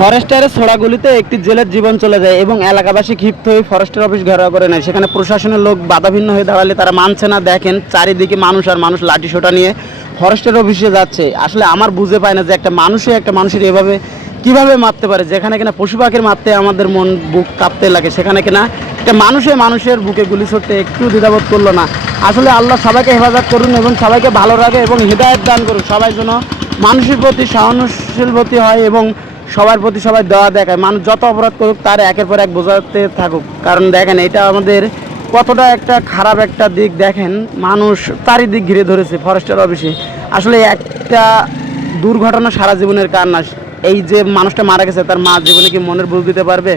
ফরেস্টারের ছোড়াগুলিতে একটি জেলের জীবন চলে যায় এবং এলাকাবাসী ক্ষিপ্ত হয়ে ফরেস্টের অফিস ঘেরাও করে নেয়। সেখানে প্রশাসনের লোক বাধাভিন্ন হয়ে দাঁড়ালে তারা মানছে না। দেখেন চারিদিকে মানুষ আর মানুষ লাঠি সোটা নিয়ে ফরেস্টের অফিসে যাচ্ছে। আসলে আমার বুঝে পায় না যে একটা মানুষের এভাবে কিভাবে মারতে পারে। যেখানে কিনা পশু পাখির মারতে আমাদের মন বুক কাঁপতে লাগে, সেখানে কিনা একটা মানুষের বুকে গুলি ছুটতে একটু দ্বিধাবোধ করলো না। আসলে আল্লাহ সবাইকে হেফাজত করুন এবং সবাইকে ভালো রাখে এবং হৃদায়ত দান করুন। সবাই যেন মানুষের প্রতি সহানুশীলবতী হয় এবং সবার প্রতি সবাই দয়া দেখায়। মানুষ যত অপরাধ করুক তার একের পর এক বোঝাতে থাকুক। কারণ দেখেন এটা আমাদের কতটা একটা খারাপ একটা দিক। দেখেন মানুষ চারিদিক ঘিরে ধরেছে ফরেস্টের অফিসে। আসলে একটা দুর্ঘটনা সারা জীবনের কান্না। এই যে মানুষটা মারা গেছে তার মা জীবনে কি মনের বুঝ দিতে পারবে?